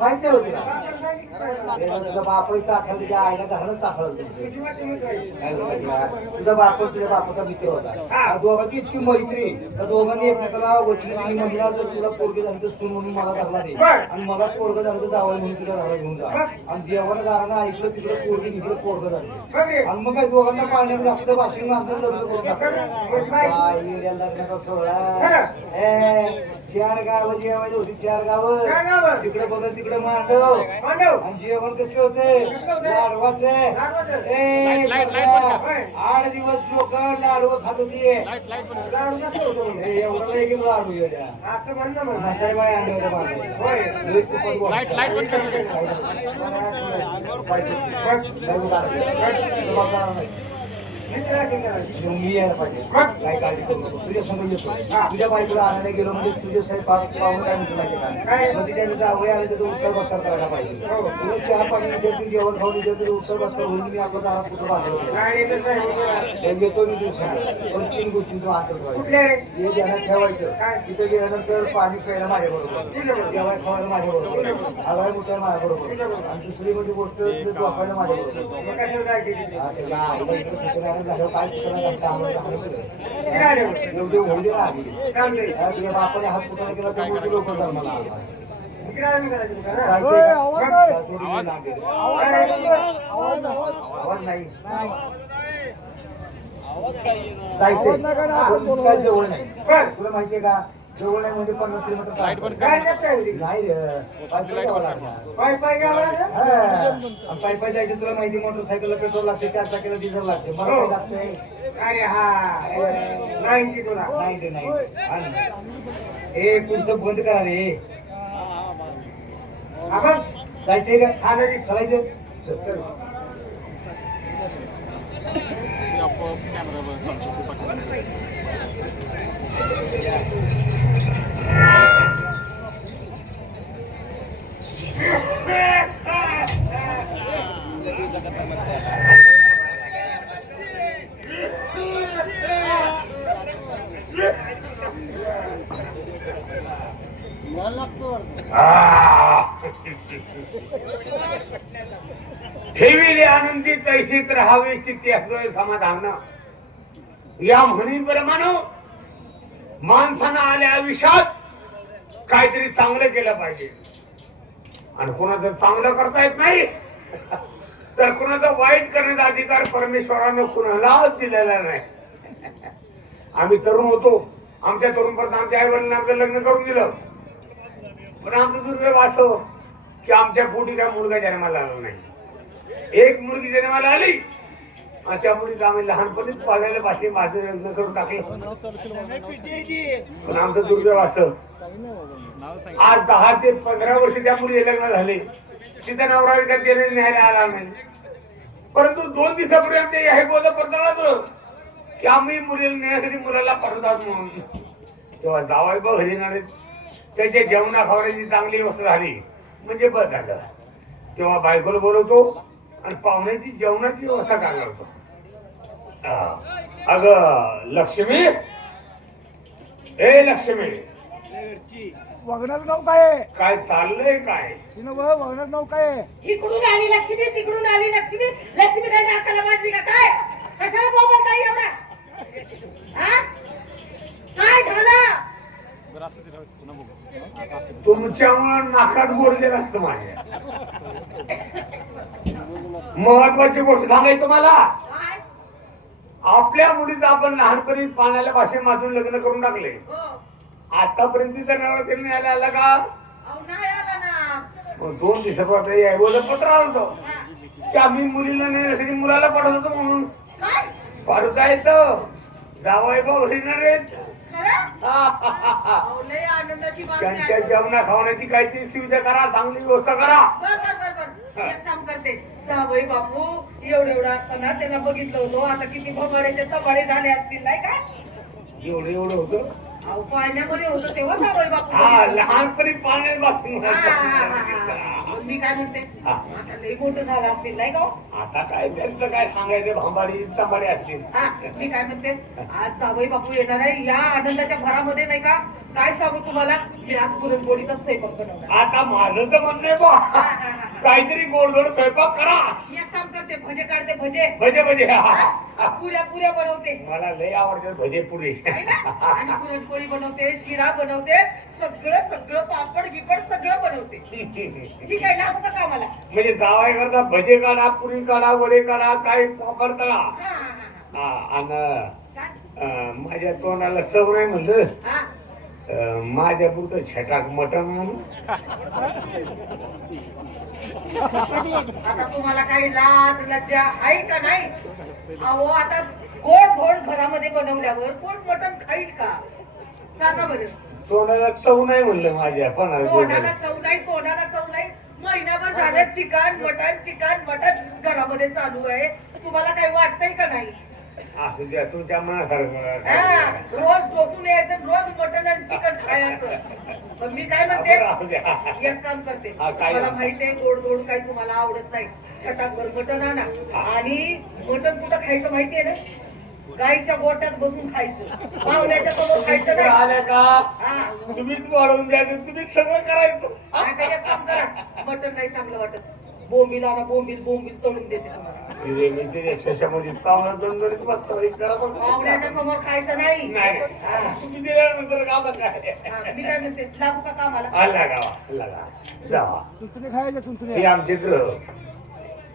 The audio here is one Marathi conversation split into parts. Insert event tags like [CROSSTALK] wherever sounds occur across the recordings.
माहिती होती हे तुझा बापाही चाखल तुझ्या आईला घरानं चाखल तुझा बाप तुझ्या बापाचा मित्र होता. दोघांची इतकी मैत्री. त्या दोघांनी एकमेकाला वचन म्हणला जर तुला पोरगे झालं तर सून म्हणून मला धरला दे. आणि मला पोरग झालं तर जावं म्हणून तुला घराला घेऊन जा. आणि देवाला दारानं ऐकलं तिकडे पोरगी तिकडे पोरग झालं. आणि मग काय दोघांना पाण्यात घातलं वाशिंग मारलं लग्न करून टाकलं. येड्या लग्नाचा सोहळा चार गाव जेवायची होती चार गाव. चार गावं. तिकडे बघत तिकडे मांडव. आणि जेवण कसे होते? लाडवाचे. लाडवाचं. ए, लाइट, लाइट बघा. बंद कर. आठ दिवस लोक लाडू खात होती. लाडू एवढं नाही येड्या. असं म्हणणं म्हणा. मी यायला पाहिजे काय काळजी करू नको तुझ्या समोर येतो तुझ्या बायकोला आणायला गेलो म्हणजे तुझे साहेब पाहून काय म्हणतो माहिती का काय? मग तिच्या जावई आले तर उत्तर बसकार करायला पाहिजे तुला चहा पाणी विचारतील जेवण खाऊन विचारतील उत्तर बसकार होऊन मी आपल्या दारात कुठं बांधलं काय मी दिवसाला पण तीन गोष्टी तो आठवत कुठल्या हे ध्यानात ठेवायचं तिथे गेल्यानंतर पाणी प्यायला माझ्या बरोबर तुझ्याबरोबर. जेवाय खावायला माझ्या बरोबर हवाय मुठाय माझ्या बरोबर आणि दुसरी म्हणजे गोष्ट वापरायला झोपायला माझ्या बरोबर बापाने हात तर मोठी लोक. आवाज नाही. तुला माहितीये का? जवळ नाही म्हणजे पन्नास किलोमीटर लाइट बंद काय जात काय होती? नाही रे. पायी पायी जावं लागणार. पाय पाय गावाला ना? हा. आणि पायी पायी जायचं तुला माहिती मोटरसायकलला पेट्रोल लागते चार चाकीला डिझेल लागते. मला काय लागतंय अरे हा. तुला. नाही नाही ए पुढचं बंद करा रे. आपण जायचंय का? हा चालायचं. चल. ठेवीले आनंदी तैसीत राहावे चित्ती असलोय समाधान. या म्हणीप्रमाणे माणसानं आल्या आयुष्यात काहीतरी चांगलं केलं पाहिजे. आणि कुणाचं चांगलं करता येत नाही तर कुणाचा वाईट करण्याचा अधिकार परमेश्वरानं कुणालाच दिलेला नाही. आम्ही तरुण होतो. आमच्या तरुणपर्यंत आमच्या आई वडिलांनी आमचं लग्न करून दिलं. पण आमचं दुर्दैव असं की आमच्या पोटी काय मुलगा जन्माला आला नाही. एक मुलगी जन्माला आली आणि त्या मुलीचं आम्ही लहानपणीच पाळलेल्या भाषे माझं लग्न करून टाकलं. पण आमचं दुर्दैव असं आज दहा ते पंधरा वर्ष त्या मुली लग्न झाले. तिथे नवरा विकत गेले न्यायला आला नाही. परंतु दोन दिवसापूर्वी आमच्या हे बोलत पडताना की आम्ही मुलीला नेण्यासाठी मुलाला पाठवतात म्हणून. तेव्हा जावाय बघ घरी येणारे त्याच्या जेवणा खावण्याची चांगली व्यवस्था झाली. म्हणजे बस झालं. तेव्हा बायकोला बोलवतो आणि पाहुण्याची जेवणाची व्यवस्था काय करतो? अग लक्ष्मी. ए लक्ष्मी. वगनाचं नाव काय आहे? काय चाललंय काय? तिनं बघ वगनाचं नाव काय आहे? इकडून आली लक्ष्मी तिकडून आली लक्ष्मी. लक्ष्मी काय नाकाला बाजली का? काय? कशाला बोबल ताई एवढा? हा? काय झालं? तुमच्यामुळे नाकात बोलले असतं माझ्या. महत्वाची गोष्ट सांगायची तुम्हाला? काय? आपल्या मुलीचं आपण लहानपणी पाण्याच्या भाषेमधून लग्न करून टाकले. हो. आतापर्यंत तिचा नवरा तिला न्यायला आला का? नाही आला ना. मग दोन दिवसापूर्वी यायचं पत्र आलं होतं. की आम्ही मुलीला नेण्यासाठी मुलाला पाठवत होतो म्हणून. काय? पाठवता येतं. येणार आहेत. खरं? अहो, लय आनंदाची बातमी त्यांच्या आहे. जेवणा खावण्याची काहीतरी सुविधा करा चांगली व्यवस्था करा. बर बर बर बर. एक काम करते. जावई बापू एवढं एवढं असताना त्यांना बघितलं होतं. आता किती भमाड्याचे तबाडे झाले असतील नाही का? एवढं एवढं होतं. अहो पाण्यामध्ये होतं तेव्हा हा. लहानपणी हा, हा. मी काय म्हणते? हा. आता लई मोठं झालं असतील नाही का हो? आता काय त्यांचं काय सांगायचं? भांबाडी तंबाडी असतील हा मी काय म्हणते? आज जावई बापू येणार आहे या आनंदाच्या भरामध्ये नाही का? काय सांगू तुम्हाला? मी आज पुरणपोळीचाच स्वयंपाक बनवणार आता माझं तर म्हणणं आहे बा. काहीतरी गोडधोड स्वयंपाक करा. एक काम करते भजे काढते भजे. भजे भजे. हा, हा. हा, पुऱ्या पुऱ्या बनवते. मला लय आवडतात भजे पुरे. आहे ना? आणि पुरणपोळी बनवते शिरा बनवते सगळं सगळं पापड गिपड सगळं बनवते. [LAUGHS] ठीक आहे? लागू का कामाला म्हणजे जावाय करता भजे काढा पुरी काढा वडे काढा काही पापड तळा हा, हा, हा, हा, आणि. अं, माझ्या तोंडाला चव नाही म्हणलं. हा? अं, माझ्या पुरतं छटाक मटण आणू. आता तुम्हाला काही लाज लज्जा आहे का नाही? अहो आता गोड गोड घरामध्ये बनवल्यावर कोण मटण खाईल का? सांगा बरं. तोंडाला चव नाही म्हणलं माझ्या पण तोंडाला चव नाही तोंडाला चव नाही. महिनाभर झालं चिकन मटण चिकन मटण घरामध्ये चालू आहे. तुम्हाला काही वाटतंय का नाही? असू द्या तुमच्या मनासारखं रोज टोचून यायचं रोज मटण आणि चिकन खायचं. पण मी काय म्हणते असू द्या. एक काम करते हा, काय? मला माहितीये गोड गोड काही तुम्हाला आवडत नाही. छटाकभर मटण आणा. आणि मटण कुठं खायचं माहितीये ना? गाईच्या गोट्यात बसून खायचं. पाहुण्याच्या समोर खायचं नाही. आल्या का? हा. तुम्हीच वाढवून द्यायचं तुम्हीच सगळं करायचं. एक काम करा. मटण नाही चांगलं वाटत. बोंबील बोंबील बोंबील तळून देते तुम्हाला. हिरे मिरची एक्सरशामध्ये पाहुणं दोन गणित बसतो एक करा बस. पाहुण्याच्या समोर खायचं नाही. नाही. हा. तुम्ही दिल्यानंतर गावात काय हा, मी काय म्हणते लागू का कामाला? आला गावा आला गावा जावा हे आमचे ग्रह.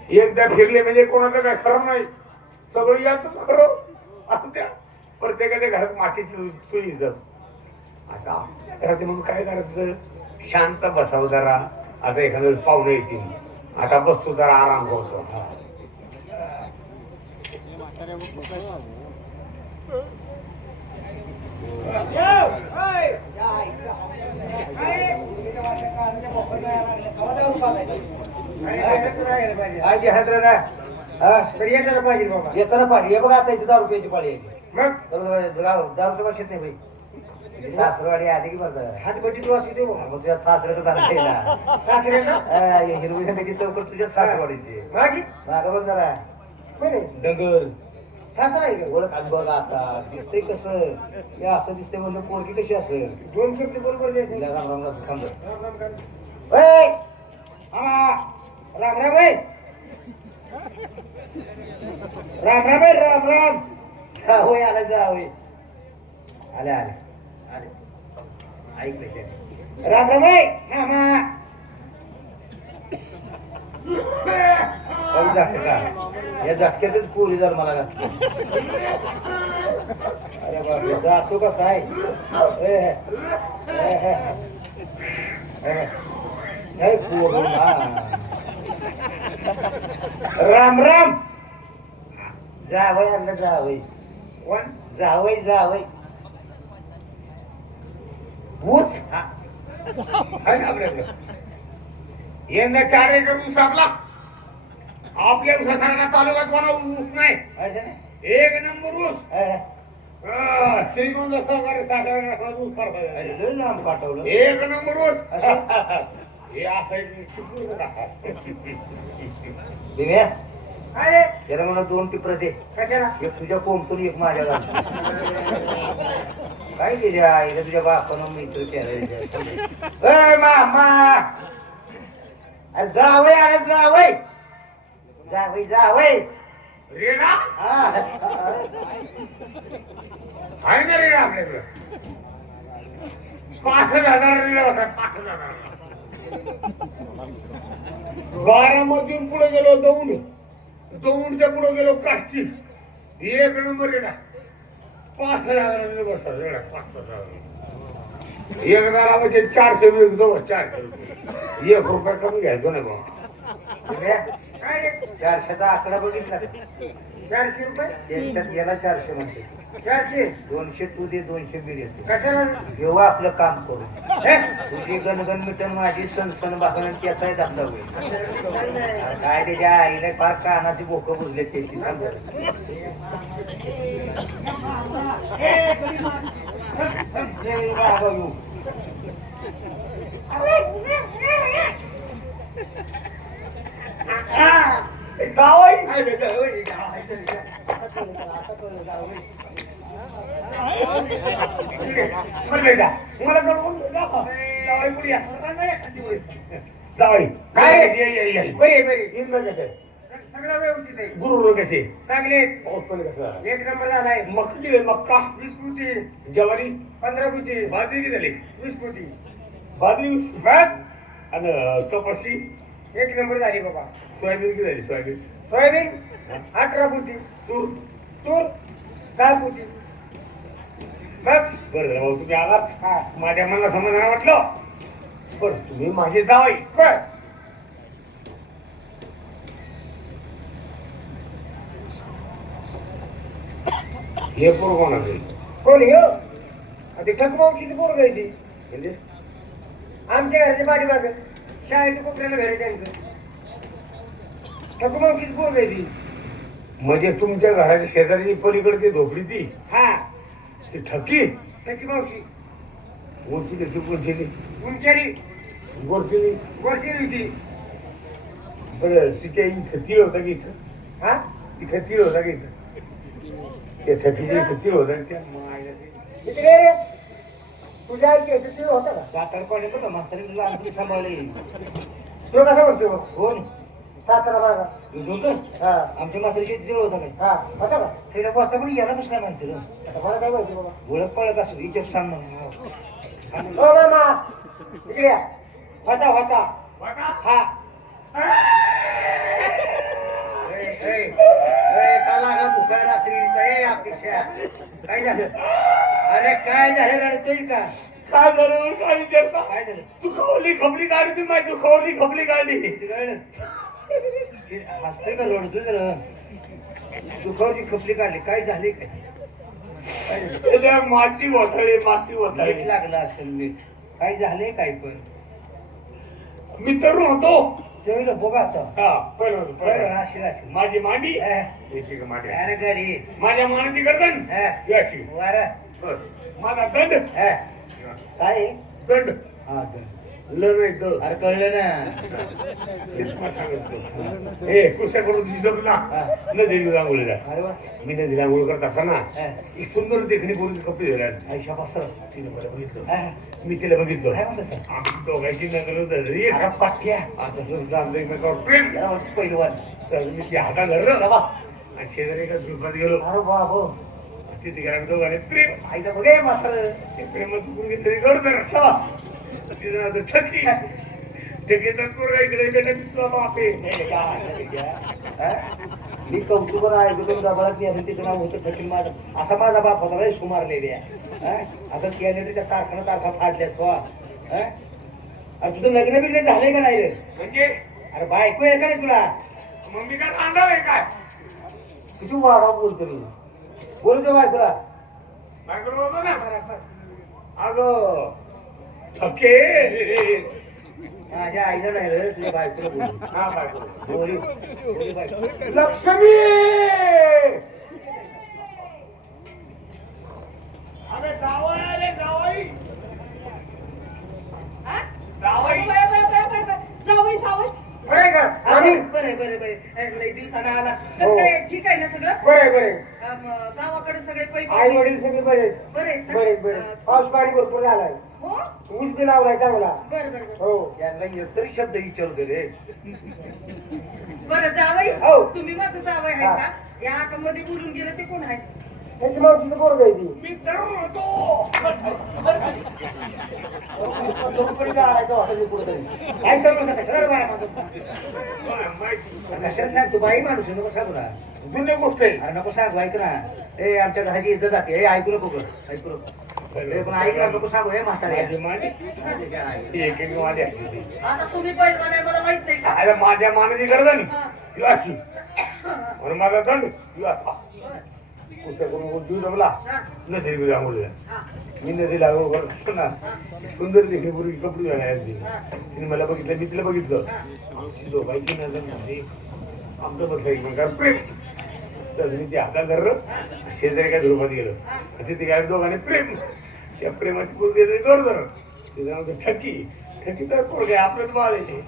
एकदा फिरले म्हणजे कोणाचं काय खरं नाही. सगळं यातच खरं. त्या प्रत्येकाच्या घरात मातीची सुई जर. आता रात्री मग काय करायचं? शांत बसावं जरा. आता एखाद्या वेळेस पाहुणे येतील. आता बसतो जरा आराम करतो. हा. हा? तरी येताना पाहिजे बाबा. येताना हे बघा आता इथे दहा रुपयाची पाळी आहे. मग? तर दहा रुपये बक्षीस नाही भाई सासरवाडी आली की बरं. हात बची तू असू दे बाबा. मग तुझ्या सासऱ्याचं आहे ना सासऱ्याचा? हिरवी नदीची चौकट तुझ्या सासरवाडीची. माझी? मागं बघ जरा. डंगर. सासरा आहे का? ओळख बघ आता. दिसतंय कसं? हे असं दिसतंय म्हणलं पोरगी कशी असेल? दोन शब्द बरोबर राम राम राम. राम राम राम. ओय! मामा! राम राम ओय! राम राम ओय, राम राम. जा होय आला जा होय आले आले आले ऐकलं त्याने. राम राम ओय, मामा अरे का? या झटक्यातच पोरी जर मला घातली. अरे बापरे जातो का काय? काय पोरं राम राम. जावय आणलं जावय कोण? जावय जावय ऊस आहे ना आपल्याकडे. यंदा चार एकर ऊस आपला आपल्या ऊसासारखा तालुक्यात कोणा ऊस नाही. असं नाही? एक नंबर ऊस. श्रीगोंदा सहकारी साखर ऊस पाठवलं. एक नंबर ऊस. [LAUGHS] दिव्या काय? त्याला म्हणा दोन टिपर दे. कशाला? एक तुझ्या कोंबतून एक माझ्या घाल. काय त्याच्या आईला तुझ्या बापानं मित्र त्याला मामा अरे जावय अरे जावय जावय जावय हा. आहे ना रेडा आपल्याकडे? पाच हजार रेडा होता पाच हजार बारामधून पुढे गेलो दौंड. दौंडच्या पुढे गेलो काष्टी एक नंबर येणार. पाच हजार बसा पाच हजार एक जरा म्हणजे चारशे रुपये जवळ चारशे रुपये. एक रुपया कमी घ्यायचो नाही बा काय चारशेचा आकडा बघितला. चारशे रुपये? त्यांच्यात याला चारशे म्हणते. चारशे? दोनशे तू दे दोनशे बी देते. कशाला? जेव्हा आपलं काम करू. हे, तुझी गणगण मिटन माझी सणसण आणि त्याचाही धंदा होईल. काय त्याच्या आईला फार कानाची बोकं बुजले त्याची सांग बरं. हे बाबा मला जवळून दाखव. पुढे या. काय? ये, कसे सगळं व्यवस्थित आहे गुरु कसे चांगले पाऊस पण एक नंबर झालाय मक्की मक्का वीस फुटी पंधरा फुटी बाजरी किती झाली वीस फुटी बाजरी बघ आणि कपाशी एक नंबर झाली बाबा सोयाबीन किती झाली सोयाबीन. सोयाबीन? अठरा फुटी तूर. तूर? दहा फुटी बघ बरं झालं भाऊ तुम्ही आलात. माझ्या मनाला समाधान वाटलं. बरं तुम्ही माझे जावई. बर. हे पोर कोण असेल कोण हो? ते ठकमावशीची पोरग आहे ती म्हणजे? आमच्या घराच्या पाठीमाग. शाळेच्या कोपऱ्याला घर त्यांचं. ठकमावशीची पोरग आहे ती? म्हणजे तुमच्या घराच्या शेजारची पलीकडची झोपडी ती? हा. ती ठकी? ठकी मावशी. उंची कशी उंचीली उंचारी. गोरचिली वरती होती. बरं तिच्या इथं तीळ होता की इथं? हा? इथं तीळ होता की इथं? त्या ठकीच्या इथं तीळ होता त्या? ते- इकडे तुझ्या आईच्या इथे ते होता का? सातार पाणी म्हातारी लहानपणी सांभाळले. तो कसा म्हणतो कोण? हा. आमच्या म्हातारीच्या जवळ होता काय? हा होता का? त्याला बघता पण याला कसं काय माहिती रे? आता मला काय माहिती बाबा? ओळख पळख असतो हिच्या सांग म्हणून. हो मामा. इकडे या. होता होता. हा. ए, ए, ए, का भुका रात्रीचा ए अपेक्षा. काय झालं? अरे काय झालं रडतोय का? काय झालं? काय विचारता? काय झालं? तू खवली खपली काढली ती माहिती तू खवली खपली किती रडलं? ते हसतोय का रडतोय जरा? दुखावची खपली काढली. काय झाले काय? त्याच्या माती वसळली माती मीठ वसळली लागलं असेल मीठ काय झाले काय पण? मी तरुण होतो. जेवलं बघा आता. हा पहिलं होतो बरं, पहिलं. असेल असेल. माझी मांडी? अह, याची का मांडी. अरे गाडी. माझ्या मांडीची गर्दन? अह, याची वारा. बरं. माझा दंड? अह, काय? दंड. हा, दे. नाही. अरे कळलं ना. हे सांगतो. कुस्त्या करून दिसतो ना. हा. नदीला रांगोळीला अरे वा. मी करत असताना एक सुंदर देखणी बोलून कपडे धरला आयुष्या पास्तर तिने मला बघितलं. मी तिला बघितलं. काय म्हणतो सर? आम्ही दोघांची नगर होतं. पाठ्या आता सुद्धा आमचं एकमेकावर प्रेम. पहिलवान. तर मी ते हातात धरलं. प्रवास आणि शेजारी एका झुकात गेलो. अरे बाबो तिथे गेला दोघांनी प्रेम. आईला बघे मात्र. ते प्रेम चुकून घेतले गड तर प्रवास तिथं आता ठकी ठकीचा पोरगा इकडे इकडे आहे. मी कौतुक ऐकतो गबाळात आणि तिचं नाव होतं ठकील माझं असा माझा बाप होता रे सुमारलेले आता त्याने त्या कारखाना तारखा फाडल्यात तो तुझं लग्न बिग्न झालंय का नाही रे? म्हणजे? अरे बायको आहे का नाही तुला? मग मी काय कांदा आहे काय? किती वाढा बोलतो मी बोलतो बायकोला बायको बोलतो ना अगं ठके माझ्या आईला नाही रे तुझ्या बायकोला बोल. हा बायको. बोली. बोली बायको लक्ष्मी! अरे जावई आले जावई. हा? जावई. बरं, बरं, बरं, बरं, बरं. जावई जावई. बरे का? आम्ही बरे बरे बरे. लई दिवसानं आला. हो. काय ठीक आहे ना सगळं? बरे बरे गावाकडे सगळे आई वडील सगळे बरे बरे आहेत ना? बरे बरे अं, पाऊस पाणी भरपूर झालाय. हो? ऊस बी लावलाय बरं बरं बरं. हो यांना एकतरी शब्द विचारतो रे. बरं जावई. हो. तुम्ही माझं जावई आहे हा. का? या मध्ये बोलून गेलं ते कोण आहे? त्यांची मावशीचं पोरग आहे ती. मी तरुण होतो. दोघंपणी गाळायचं वाटत आहे कुठंतरी. काय करू नका कशाला रे बाया माझं? माहिती कशाला सांग तू बाई माणूस आहे, नको सांगू ना. जुने गोष्ट आहे. अरे नको सांगू ऐक ना. ए आमच्या घराची इज्जत जाते. ए ऐकू नको गं, ऐकू नको. हे. आता तुम्ही पैलवान आहे मला माहीत नाही का? अरे माझ्या मानाची गरज नाही. ती अशी. आणि माझा दंड. ती असा. कुठं करून जीव जमला? नदी मी नदीला आंघोळ करतो ना सुंदर देखील पूर्वी कपडे हा. तिने मला बघितलं मी तिला बघितलं. आमची दोघांची नजर आमचं बसलं एकमेकावर प्रेम. तर मी ते हातात धरलं. शेजारी काय धुरमात गेलं. असे ते काय दोघांनी प्रेम. त्या प्रेमाची पूर्वी जोर धरलं ते जण म्हणतो, ठकी. ठकी तर पोरगे आपलंच बाळ आहे ते.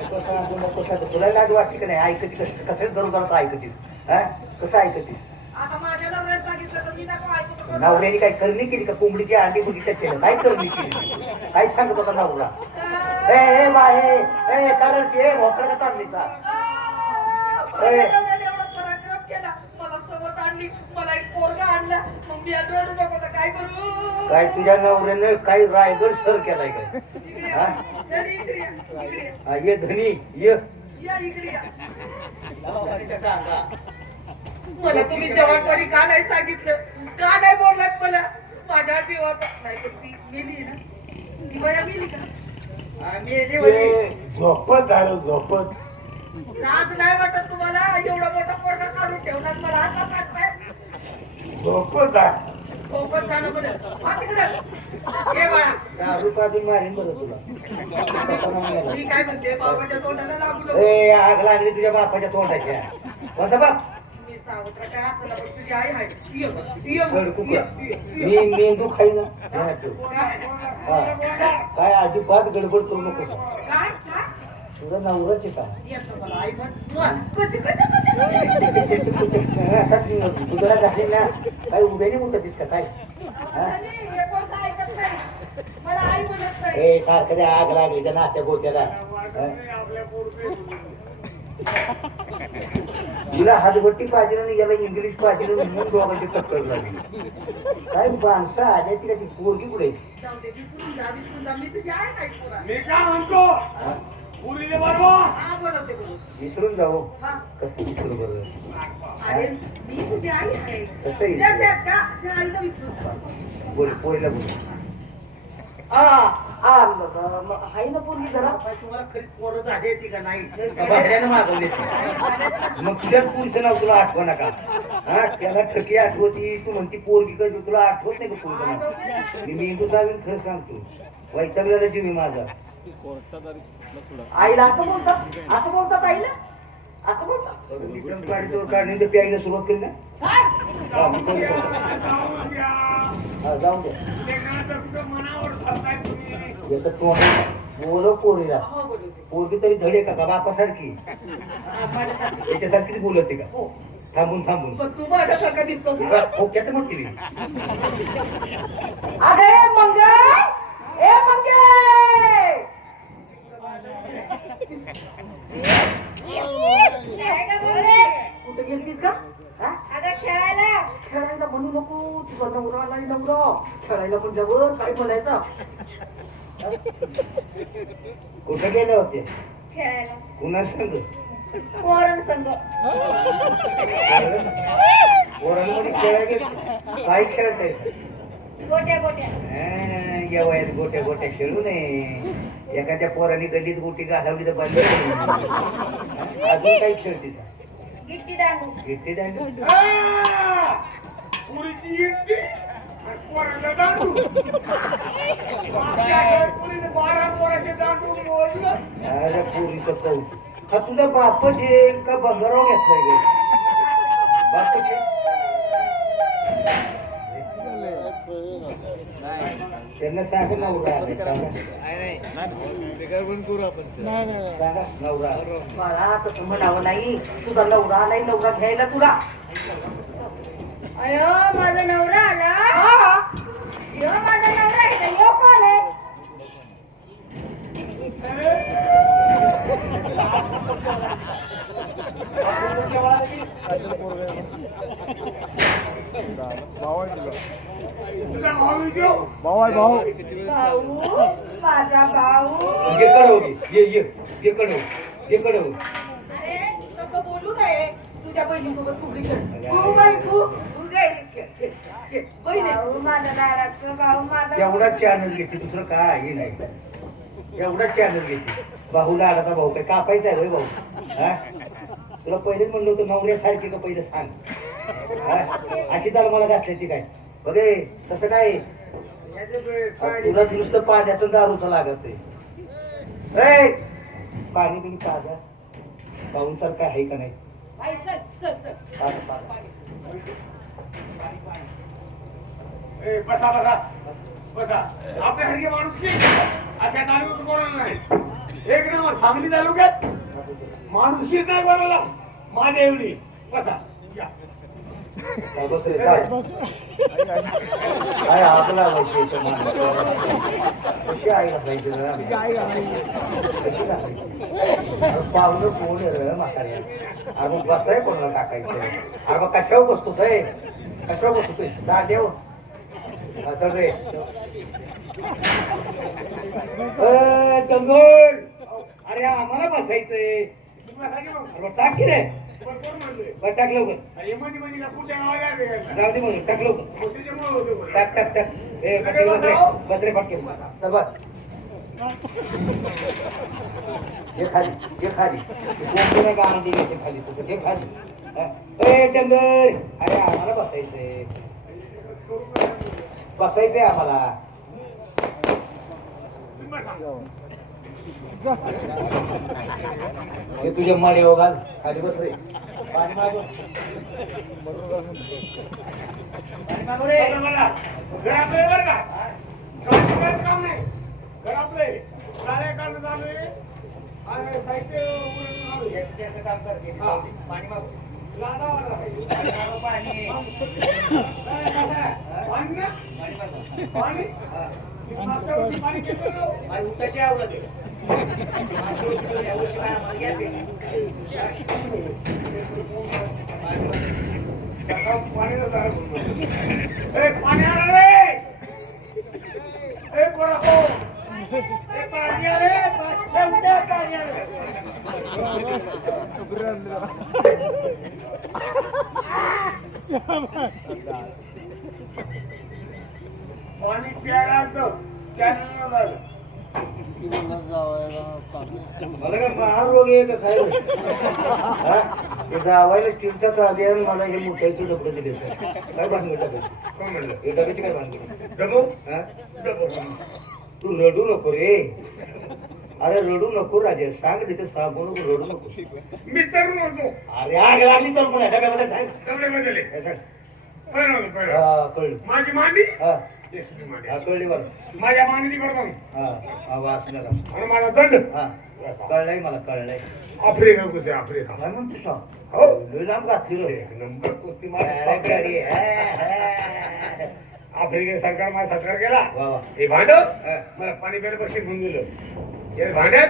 कसं आहे, तुला वाटते का नाही ऐकतीस कसं कसं करू. करतो ऐकतीस हा कसं ऐकतीस तर तर? नवऱ्याने काय करणी केली का? कोंबडीची अंडी बघितल्या केलं? काय करणी केली? काय सांगत होता नवरा? ए ए बा ए ए कारण ते भोकळा का चालली का मला सोबत आणली. मला एक पोरगा आणला मग मी आता रडू नको तर काय करू काय तुझ्या नवऱ्यानं काय रायगड सर केलाय काय इकडे हा? या. धनी इकडे या. इकडे या. हा, ये धनी ये या इकडे या. मला तुम्ही जेवणपणी का नाही सांगितलं का नाही बोललात मला माझ्या जीवाचा नाही तर ती मेली ना ती बया मेली का हा, मेली होती. ते झोपत झालं झोपत लाज नाही वाटत तुम्हाला एवढा मोठा पोरगा काढून ठेवणार मला आता सांगताय झोपत आहे सोबत जाणं बरं हा तिकडं. बाळा. दारू पाजून मारेन बरं तुला मी काय म्हणते बाबाच्या तोंडाला लागू नको. ए आग लागली तुझ्या बापाच्या तोंडाच्या कोणता बाप? मी सावत्र काय असं ना पण तुझी आई आहे. ये बघ, ये. बघ, सडकू ये, का? ये, ये. मी मेंदू खाई ना. काय अजिबात गडबड करू नको काय? तुझा नवराच आहे का येतो मला आई म्हण मुआ. कधी, कधी, कधी, कधी. तुझ्या घालीन ना काय उभ्याने उठतीस का काय हा? हे नाही. नाही सारखं त्या आग लागली त्या नात्या गोत्याला हा? तिला हातभट्टी पाहिजे आणि याला इंग्लिश पाहिजे म्हणून दोघांची टक्कर लागली काय माणसं आल्या तिला ती पोरगी नाही पोरा मी काय म्हणतो पुरीले बरोबर हा बोलव विसरून जाऊ हा. कसं विसरू बरं? अरे मी तुझी आई आहे. कसं आहे? त्या- त्या- त्या- त्या आईला विसरून जा. बोल पोरीला बोल. आ, आ, म- म- म- हाय ना पोरगी जरा? तुम्हाला खरी पोरं झाली ती का नाही? भाड्यानं मागवली मग तुझ्याच पुरुषं नाव तुला आठवण का? हा त्याला ठकी आठवती. तू म्हणती पोरगी कधी तुला आठवत नाही का पुरुषं नाव? मी मेंदू जावीन खरं सांगतो. वैतागलेला जीव मी माझा. आईला असं बोलतात असं बोलतात आईला असं बोलतात विक्रम काढीतोर काढणे तर प्यायला सुरुवात केली ना काय? हा, मी करू शकतो. जाऊ द्या. याचं तोंड बोल पोरीला हो पोरगी तरी धडे का का बापासारखी. याच्यासारखीच बोलते का हो थांबून थांबून तू मग केली अरे मंगे ए मंगे कुठे गेलतीस का हा? खेळायला खेळायला म्हणू नको तुझा नवरा नाही नवरा खेळायला पण काय कुठे गेले होते खेळायला पुन्हा सांग पोरण संघ खेळायला काय खेळताय गोट्या गोट्या या वयात गोट्या गोट्या खेळू नये एखाद्या पोराने गल्लीत गोटी घालवली तर बंद अजून काही खेळते गिट्टी दांडू. गिट्टी दांडू? आ! पुरीची इट्टी आणि पोराला दांडू. मागच्या वेळेस पुरीने बारा पोराचे दांडू मोडलं. अरे पोरीचं पाऊस हा तुझा बापच आहे का बंगाराव घेतलाय बापच त्यांना सांगा नवरा आलाय, सांगा. सांगा नवरा. बाळा तसं म्हणावं नाही. तुझा नवरा नाही नवरा घ्यायला तुला. अयो माझा नवरा आला. यो माझा नवरा आहे का? यो कोण आहे? [LAUGHS] तुझा भाऊ आहे भाऊ भाऊ. माझा भाऊ ये ये ये. ये कळव ये कळव अरे तसं बोलू नये. तुझ्या बहिणीसोबत खेळ. तू बाई तू. तू. भाऊ माझा दाराचा भाऊ माझा तेवढाच चॅनल घेते दुसरं काही नाही. एवढा चॅनल घेते. भाऊला आला भाऊ? काय कापायचा आहे भाऊ? हा? तुला पहिलेच म्हणलं होतं नवऱ्यासारखी का पहिलं सांग? अशी त्याला मला घातली ती काय? बघे तसं काय? तुला नुसतं पाण्याचं दारूचं लागत ए, पाणी बिणी ताजा पाहून सर काय आहे का नाही? बसा बसा. बसा. आपल्यासारखे माणूस अशा तालुक्यात कोणाला नाही? एक नंबर सांगली तालुक्यात माणूसच नाही कोणाला. माझ्या एवढी बसा. या. काय काय? काय कशी आहे घालायची जरा? कोण आहे रे म्हाताऱ्या? अरे मग बसाय कोणाला टाकायचं अरे मग कशावर बसतो आहे कशावर बसतोय दा देव चल रे ए, अरे आम्हाला बसायचंय तुम्ही की रे बरं, टाक लवकर? जाऊ दे मग टाक लवकर. टाक टाक टाक. ए पटके बस रे बस रे पटके. चल बस. हे खाली हे खाली. कोणत्या गावांनी घेते खाली तसं? हे खाली. हा. ए डंगर. अरे आम्हाला बसायचंय. बसायचंय आम्हाला. हे तुझ्या माडी घाल खाली बस रे पाणी मागव. पाणी मागव रे बसा, बसा. का? आणि काय, आणि मला आहे हे गावाला मला हे डबडे दिले काय भानगड म्हणलं? हे डब्याची काय भानगड डबो? तू रडू नको रे अरे रडू नको राजे सांग तिथे सांगू नको रडू नको मी तर होतो अरे आग लागली तर मग डब्यामध्ये सांग डब्यामध्ये कळलं कळलं माझी मांडी यसली मांडी. कळली बरं माझ्या मांडीची बडबड हा आणि माझा दंड. हा कळलंय मला कळलंय. आफ्रिका कुठे आफ्रिका काय म्हणतो सांग हो. लांब नंबर कुस्ती सरकार माझा वा वा. हे भांड? मला पाणी प्यायला बक्षीस म्हणून दिलं. हे भांड्यात?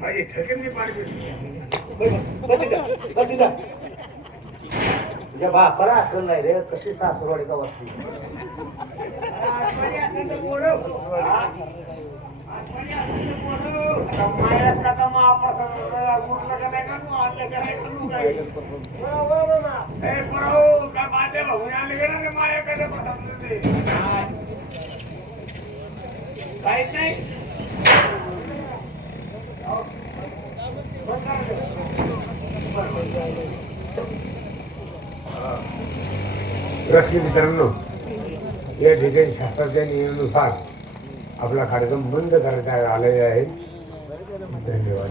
माझी छकेन मी पाणी पिलं बस, बस तिथं, बस तिथं. तुझ्या बापाला आठवण नाही रे कशी सासरवाडी का वाचली? आता माया कथा उठलं का नाही का? तू मित्रांनो या ठिकाणी शास्त्राच्या नियमानुसार आपला कार्यक्रम बंद करण्यात आलेला आहे. धन्यवाद.